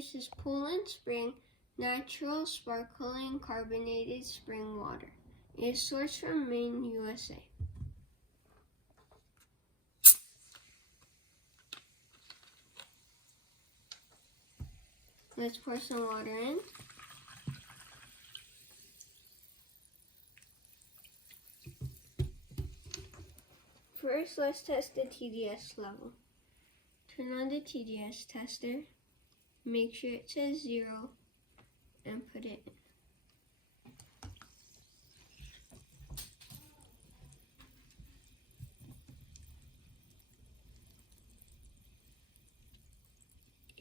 use is Poland Spring natural sparkling carbonated spring water. It is sourced from Maine, USA. Let's pour some water in. First, let's test the TDS level. Turn on the TDS tester, make sure it says 0, and put it in.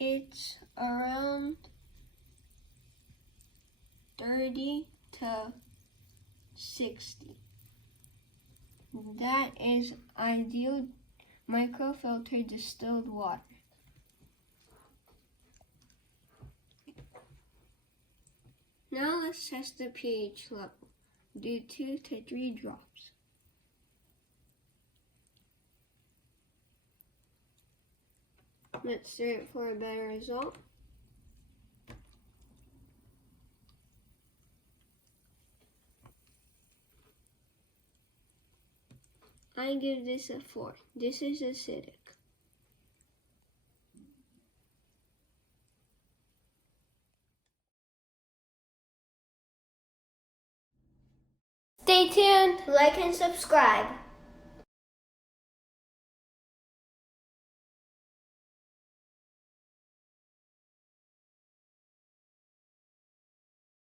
It's around 30 to 60. That is ideal microfiltered distilled water. Now let's test the pH level. Do 2 to 3 drops. Let's stir it for a better result. I give this a 4. This is acidic. Stay tuned, like and subscribe.